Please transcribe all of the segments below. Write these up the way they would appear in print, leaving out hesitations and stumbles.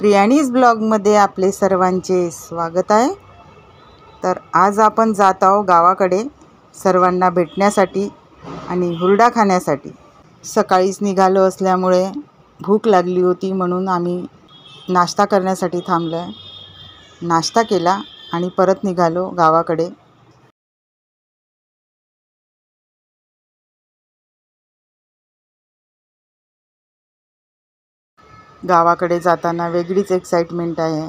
प्रियाणीज ब्लॉगमध्ये आपले सर्वांचे स्वागत आहे। तर आज आपण जात आहोत गावाकडे सर्वांना भेटण्यासाठी आणि हुरडा खाण्यासाठी। सकाळीच निघालो असल्यामुळे भूक लागली होती, म्हणून आम्ही नाश्ता करण्यासाठी थांबलो। नाश्ता केला आणि परत निघालो गावाकडे। गावाकडे जाताना वेगळीच एक्साइटमेंट आहे।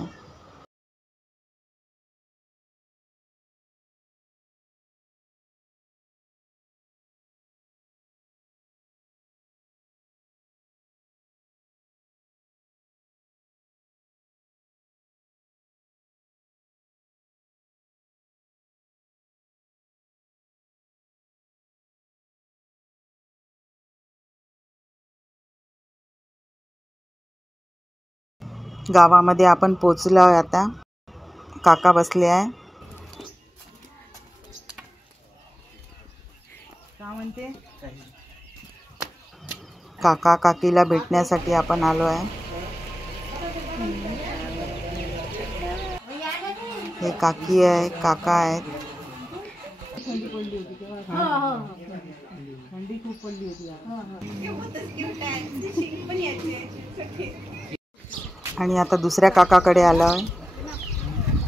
गावामध्ये आपण पोहोचलो आहे। आता काका बसले आहे। काय म्हणते काका काकीला भेटण्यासाठी आपण आलो आहे। हे काकी आहे, काका आहेत। थंडी खूप पडली होती आणि आता दुसऱ्या काकाकडे आलो आहे।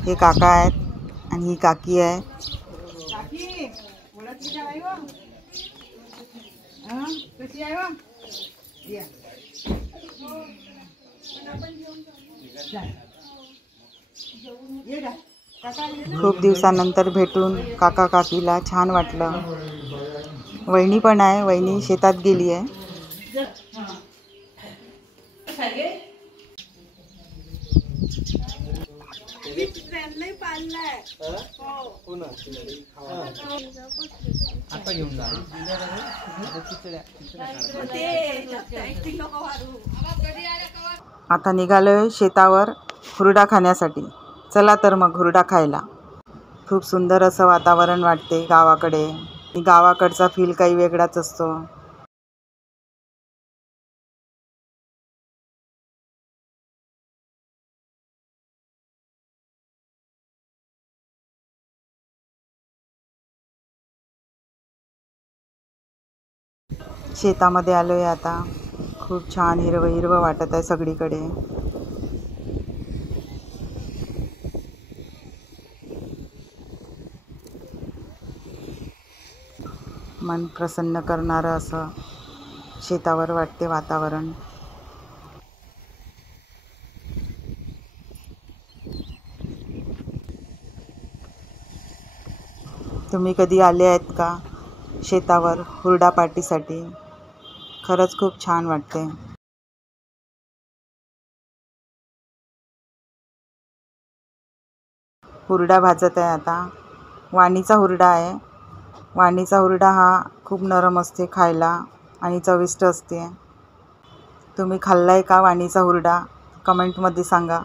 हे काका आहेत आणि ही काकी आहे। खूप दिवसानंतर भेटून काका काकीला छान वाटलं। वहिनी पण आहे, वहिनी शेतात गेली आहे। आता निघालोय शेतावर हुरडा खाण्यासाठी। चला तर मग हुरडा खायला। खूप सुंदर असं वातावरण वाटते गावाकडे। गावाकडचा फील काही वेगळाच असतो। शेतामध्ये आलोय आता। खूप छान हिरवं हिरवं वाटत आहे सगळीकडे। मन प्रसन्न करणारं असं शेतावर वाटते वातावरण। तुम्ही कधी आले आहेत का शेतावर हुरडा पार्टीसाठी? खरंच खूप छान वाटते। हुरडा भाजत आहे आता। वाणीचा हुरडा आहे। वाणीचा हुरडा हा खूप नरम असते खायला आणि चविष्ट असते। तुम्ही खाल्लाय का वाणीचा हुरडा? कमेंटमध्ये सांगा।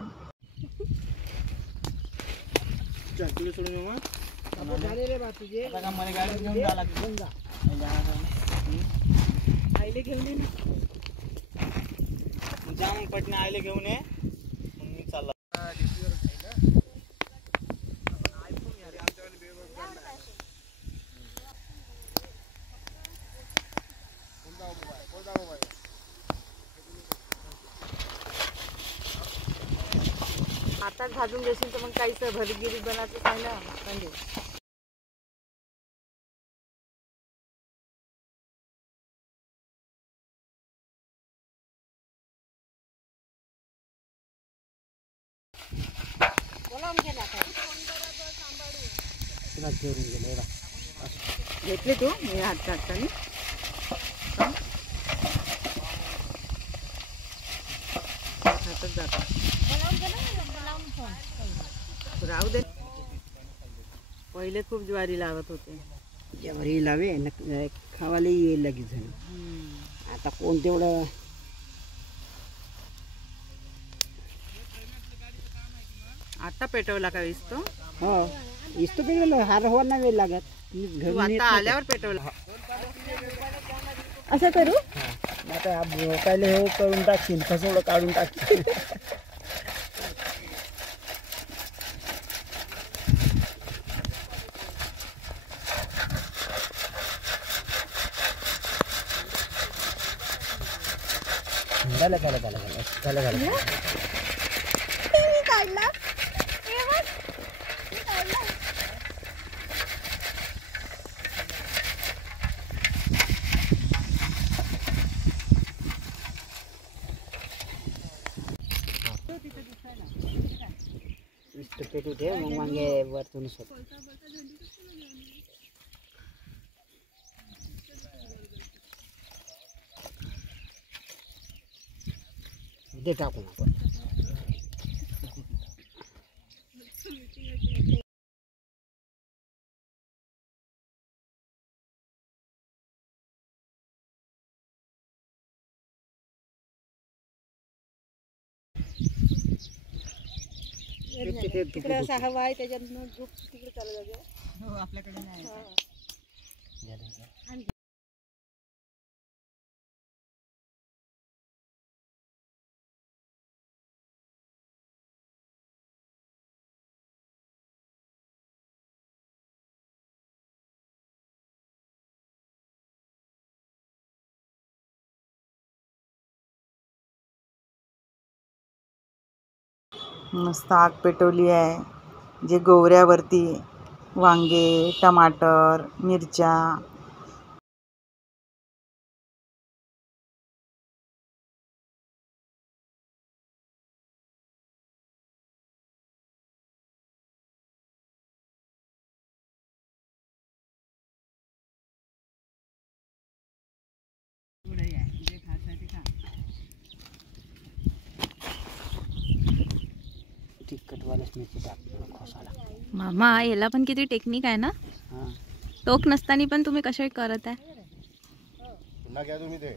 आता भाजून घेशील तर मग काहीच भरगिरी बनायचं आहे ना। घेतले तू मी हात हाताने हातात जातो। राहू दे। पहिले खूप ज्वारी लावत होते। ज्वारी लावे खावाला येईल लगेच। आता कोण तेवढं आता पेटवला का इसतो? हो इसतो पेटवलं हार हो ना वेळ लागत। आता आल्यावर पेटवला असं करू। आता पहिले हे करून टाकशील कसं काढून टाकशील। झालं झालं झालं झालं झालं झालं पेटू ठेव मग वांगे वरतून दे टाकून आपण तिकडे असा हवा आहे त्याच्यातून झोप तिकडे चालू जाते. हो आपल्याकडे नाही. मस्त आग पेटवली आहे. जे गोवऱ्यावरती वांगे, टमाटर, मिरच्या तिखटवाल्याच मिरची टाक खोसाला. मामा याला पण किती टेक्निक आहे ना. हां टोक नसताना पण तुम्ही कसे करत आहे. पुन्हा घ्या तुम्ही ते.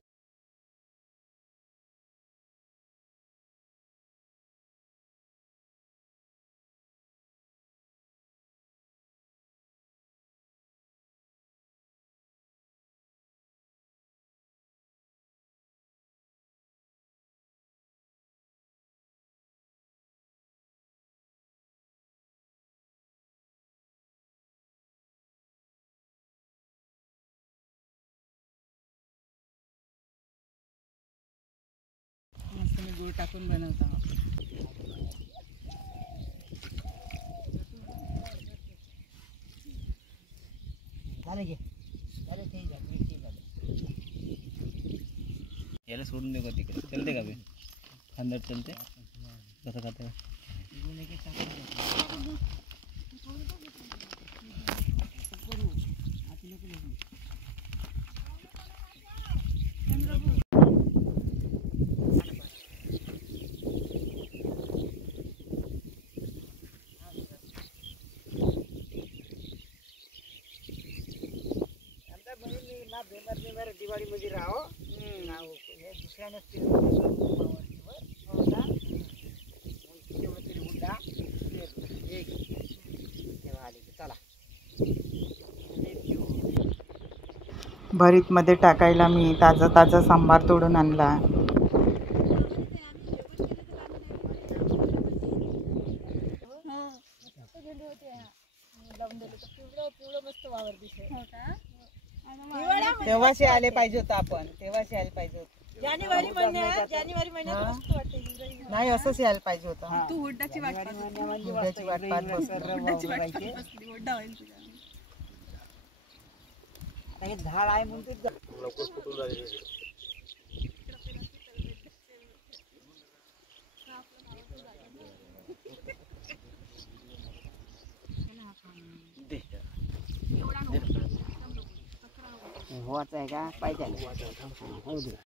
मस्त मी गूळ टाकून बनवतो. झालं घे झालं ते झालं मिरची झालं. याला सोडून दे का तिकडे चलते का बे अंदर चलते कसं खाते दिवाळीमध्ये राहो नाव हे दुसऱ्यानंच ते हुंडा एक तेव्हा आले की चला भरीतमध्ये टाकायला मी ताजा ताजा सांबार तोडून आणला. तेव्हाशी आले पाहिजे होतं आपण. तेव्हाशी आले पाहिजे होतं. जानेवारी महिन्यात मस्त वाटते. नाही असंच यायला पाहिजे होतं. तू हुड्डाची वाट हुड्डाची वाट पाहत बसली. हे झाड आहे म्हणून ते लवकर फुटून राहिले. होवाचं आहे का पाहिजे हो दे.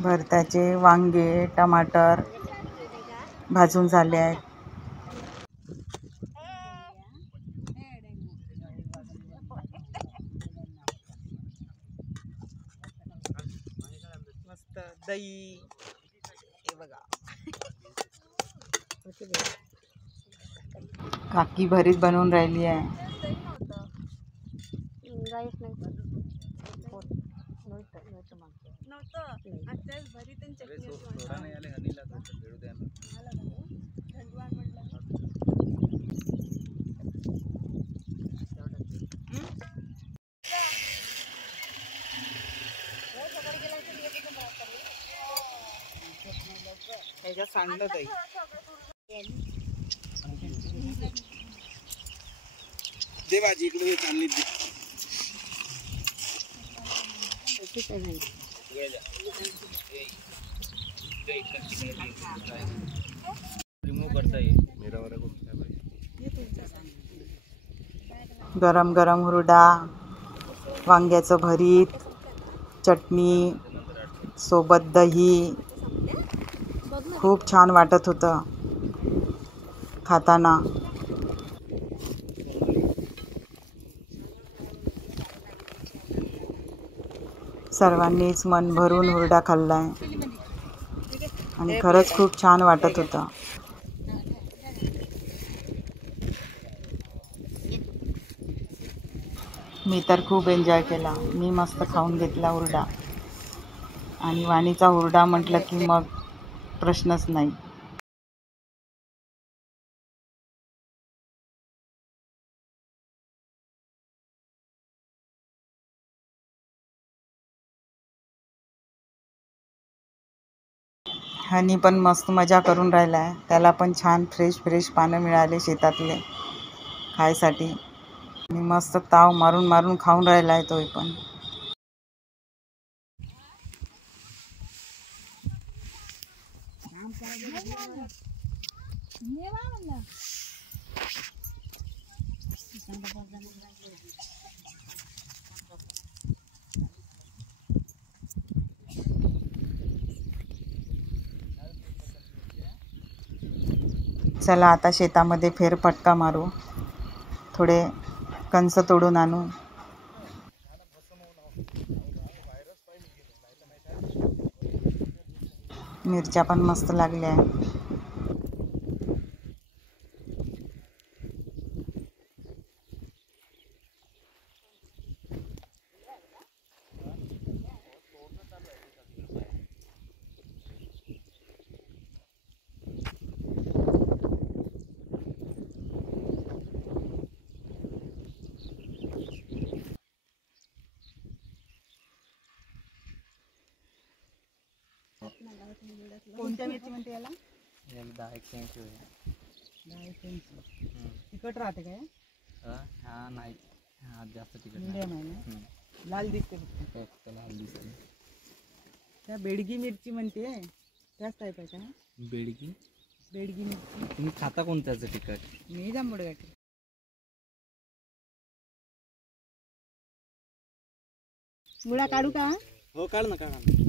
भरताचे वांगे, टमाटर भाजून झाले आहेत. मस्त दही हे बघा. काकी भरीत बनवून राहिली आहे. ह्याच्यात सांडलं ताई. दे भाजी इकडे दे, चालली दे. रिमूव्ह करता येईल. गरम गरम हुरडा, वांग्याचं भरीत, चटणी सोबत दही, खूप छान वाटत होतं खाताना. सर्वांनीच मन भरून हुरडा खाल्लाय आणि खरंच खूप छान वाटत होतं. मी तर खूप एन्जॉय केला. मी मस्त खाऊन घेतला हुरडा आणि वाणीचा हुरडा म्हटलं की मग प्रश्नच नाही. हनी पण मस्त मजा करून राहिला आहे. त्याला पण छान फ्रेश पानं मिळाले शेतातले खायसाठी आणि मस्त ताव मारून मारून खाऊन राहिला आहे तोही पण. चला आता शेतामध्ये फेरफटका मारू, थोडे कणस तोडून आणू. मिरच्या पण मस्त लागल्या आहे. कोणत्या मिरची म्हणते याला? 10-81 होईल. तिखट राहते काय? हा नाही, हा जास्त तिखट नाही. मीडियम आहे ना? लाल दिसते फक्त. फक्त लाल दिसते. त्या बेडगी मिरची म्हणते त्याच टाईप आहे का? बेडगी मिरची. तुम्ही खाता कोणत्याचं तिखट? मी जांभूळ गाठी. मुळा काढू का? हो काढ ना, काढ ना.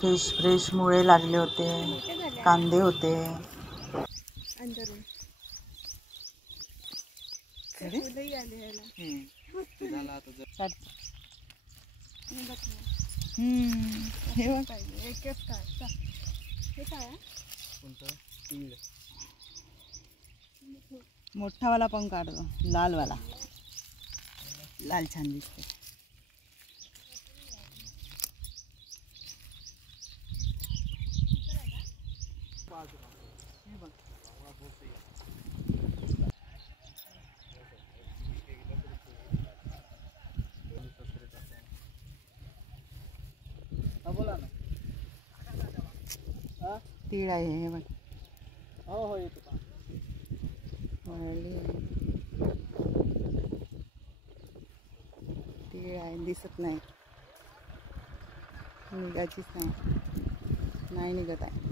फ्रेश मुळे लागले होते, कांदे होते. मोठावाला पण काढतो, लालवाला. लाल छान दिसते. तीळ आहे हे बघ. हो येतो का? तीळ आहे, दिसत नाही, निघायचीच नाही निघत आहे.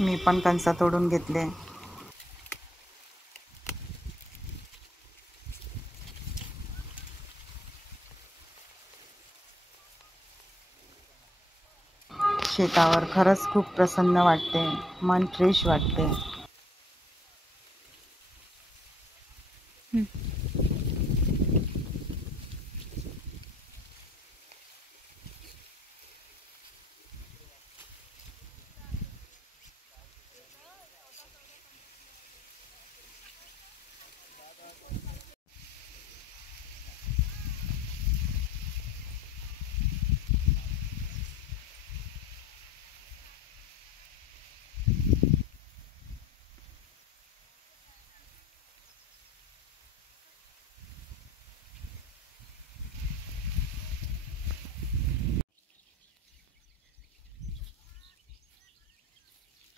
मी पण कणस तोडून घेतले. शेतावर खरंच खूप प्रसन्न वाटते, मन फ्रेश वाटते.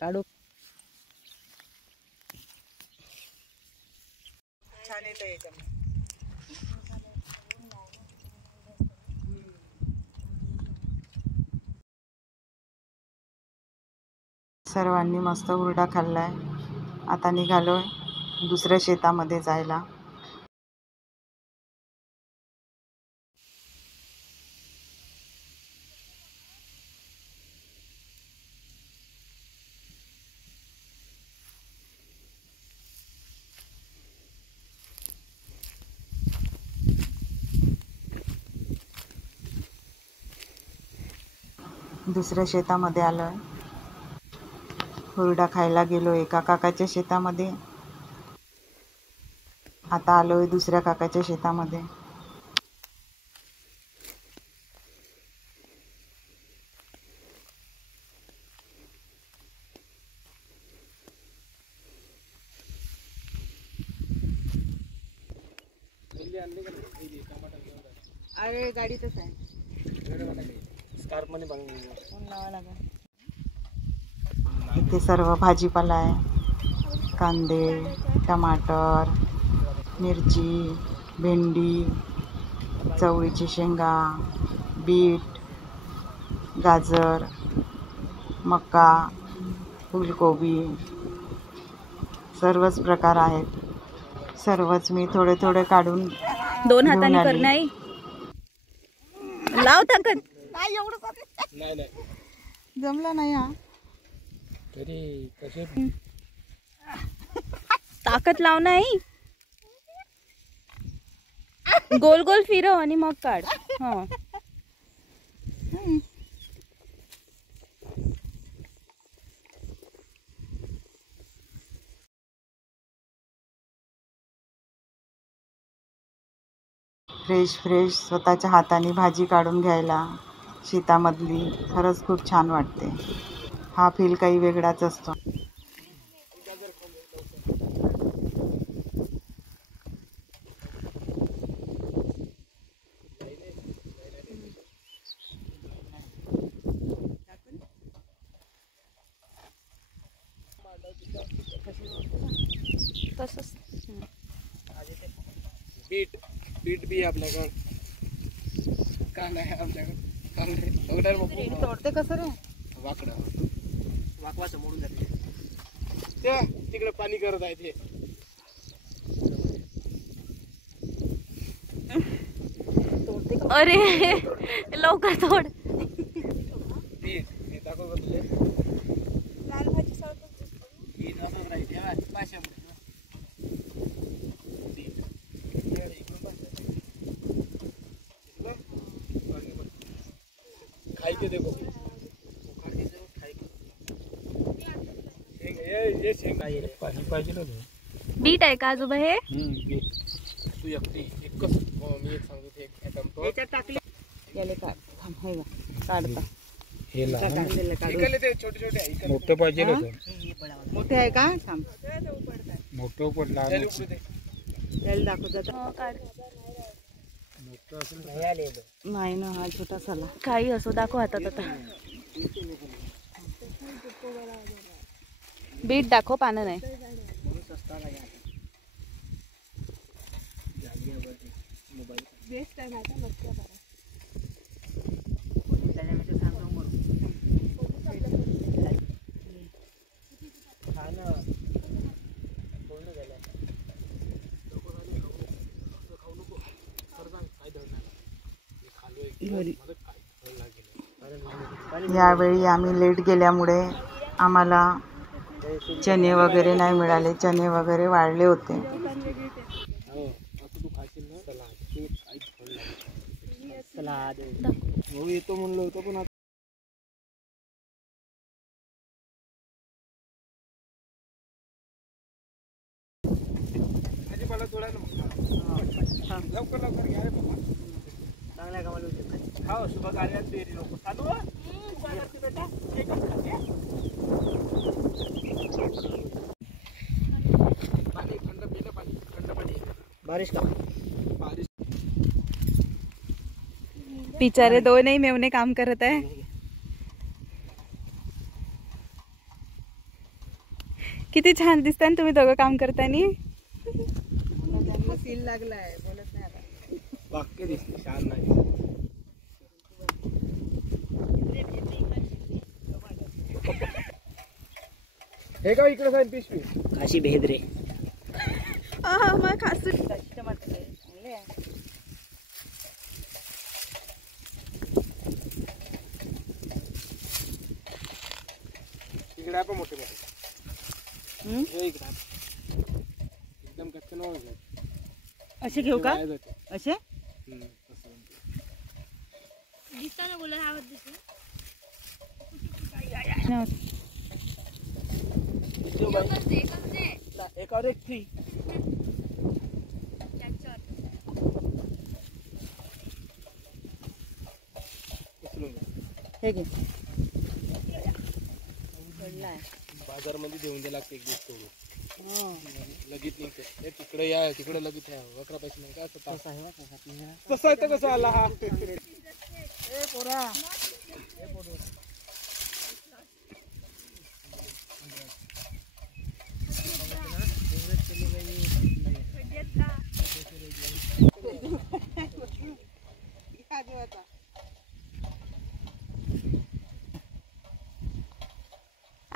काढू. छान येतं याच्यामध्ये. सर्वांनी मस्त हुरडा खाल्लाय. आता निघालोय दुसऱ्या शेतामध्ये जायला. दुसऱ्या शेतामध्ये आलोय. हुरडा खायला गेलो एका काकाच्या शेतामध्ये. आता आलोय दुसऱ्या काकाच्या शेतामध्ये. अरे गाडीतच आहे. स्कार्फ मध्ये बांधून फोन लावा लागेल. इथे सर्व भाजीपाला आहे. कांदे, टमाटर, मिरची, भेंडी, चवळीची शेंगा, बीट, गाजर, मका, फुलकोबी, सर्वच प्रकार आहेत. सर्वच मी थोडे थोडे काढून 2 हाताने घेऊन आली. कर नाही लाव ताकद. नाही नाही जमला नाही हा. तरी कसे ताकद लाव नाही. गोल गोल फिरव आणि मग काढ. हा फ्रेश फ्रेश स्वतःच्या हाताने भाजी काढून घ्यायला शेतामधली खरंच खूप छान वाटते. हा फील काही वेगळाच असतो. तसंच. बीट बीट बी आपल्याकडं का नाही आमच्याकडे तोडते कसं रे? वाकडं वाकवाचं मोडून जाते ते तिकडे पाणी करत आहे ते. अरे लवकर तोड. ते दाखव तुझे लाल भाजी ही दाखव राहील भाषामध्ये खायचे देखो पाणी पाहिजे ना. बीट आहे का आजोबा हे? तू एकटी एकच मी एक सांगतो ते याच्यात टाकले याले काढ. थांब, हे बघ, काढता. हे काढलेलं काढून. ते छोटे छोटे मोठं पाहिजे ना. मोठे आहे का? थांब, मोठं पडला त्याला दाखव जाता. हो, काढ. मोठं असेल नाही आलेलं. नाही ना, हा छोटा साला. काही असो दाखव हातात आता. बीट दाखव, पानं नाही. यावेळी आम्ही लेट गेल्यामुळे आम्हाला चणे वगैरे नाही मिळाले. चणे वगैरे वाळले होते. हो येतो म्हणलं होतं पण भाजीपाला थोडा लवकर लवकर घ्या रे बाबा. चांगल्या कामाला होते. हा शुभ कार्यात देरी नको चालू बेटा. पाणी थंड पिलं पाणी थंड पाणी. बारिश का बारिश. बिचारे दोनही मेवणे काम करत आहे. किती छान दिसताय ना तुम्ही दोघं काम करतानी. फील लागलाय बोलत नाही आता. वाक्य दिसते शान नाही. हे का इकडे जाईल पिशवी काशी भेद रे. मग खास इकडे आहे पण मोठे मोठे. हे इकडे आहे. एकदम कच्चे नव्हे जात. असे घेऊ का? वाया जाते. असे तसं. एकावर एक फ्री. हे घे. बाजारमध्ये देऊन द्या लागते एक दिवस तोडून. लगेच निघते. हे तिकडे या तिकडे लगेच या. वक्रा पैसे नाही का असं तसं आहे बा, तसं. कसं आहे तर कसं आला हा.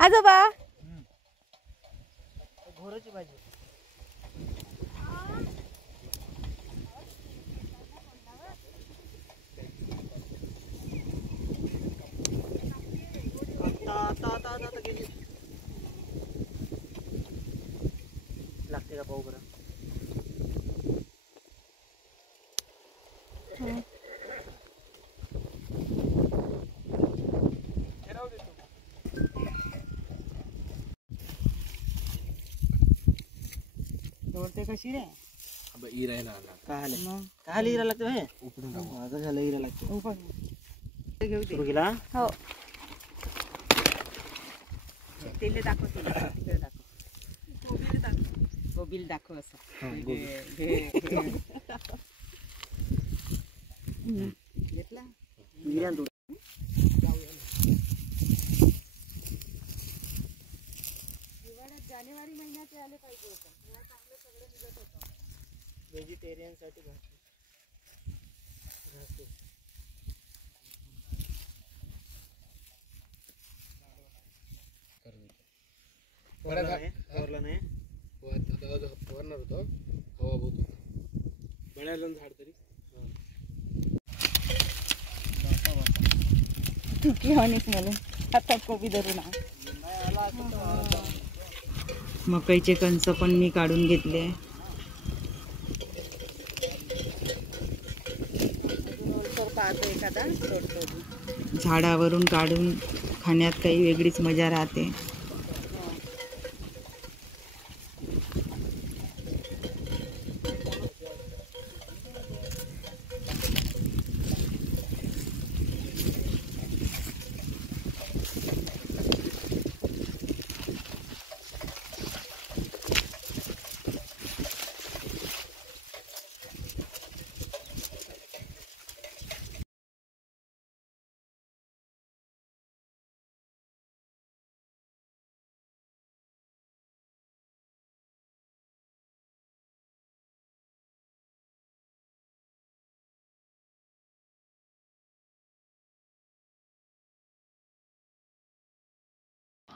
आजोबा घोराची भाजी. आता गेली. लागते का पाहू बरं. बोलते कशी रे. अब ई राहिला आला. काय हिरा लागतो हे. उपडून टाकू. माझं झालं हिरा लागतो. घेऊ सुरू केला. हो तेल दाखव. तिकडे दाखव. कोबिल दाखव असं. घेतला जानेवारी महिन्यात आले पाहिजे होतं. चांगलं सगळं निघत होतं. व्हेजिटेरियन साठी फवारला नाही. फवारणार होतो. हवा बहुत होता. बळ्याला झाड तरी चुकी होणीच म्हणून आता कोबी धरून मकईचे कणस पण मी काढून घेतले. झाडावरून काढून खाण्यात काही वेगळीच मजा राहते.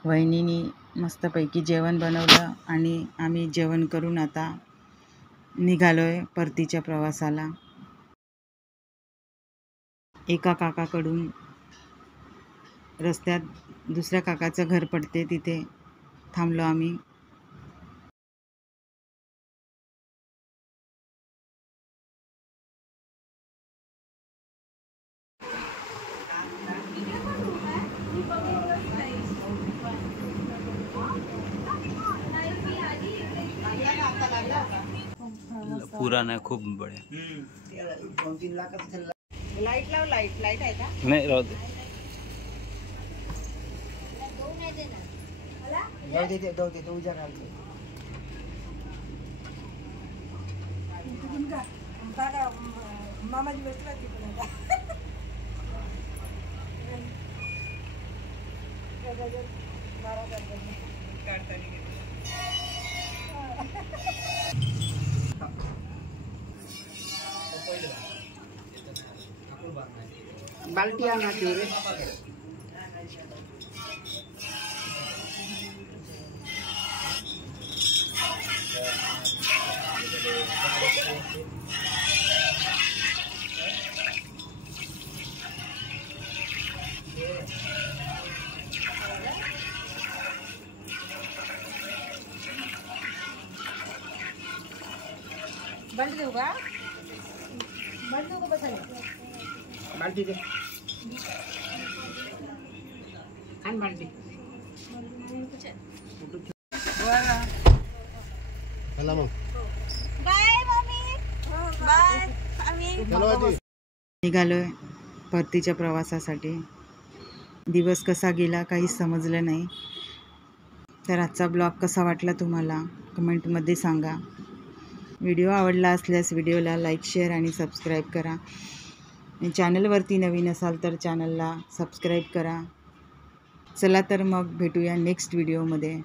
वहिनीनी मस्तपैकी जेवण बनवलं आणि आम्ही जेवण करून आता निघालोय परतीच्या प्रवासाला. एका काकाकडून रस्त्यात दुसऱ्या काकाचं घर पडते, तिथे थांबलो आम्ही. पुराना है खूप बड़े. 2-3 लाख लाईट लाव. लाईट आहे का? नहीं राहू दे. जाऊ दे उजा घालतो. मामाची गोष्ट काढताना बाल्टी आणा तेवढे. बाल्टी दे. आण बाल्टी. चला मग चलो आजी. निघालोय परतीच्या प्रवासासाठी. दिवस कसा गेला काहीच समजलं नाही. तर आजचा ब्लॉग कसा वाटला तुम्हाला कमेंटमध्ये सांगा. व्हिडिओ आवडला असल्यास व्हिडिओला लाईक, शेअर आणि सबस्क्राईब करा. आणि चॅनलवरती नवीन असाल तर चॅनलला सबस्क्राईब करा. चला तर मग भेटूया नेक्स्ट व्हिडिओमध्ये.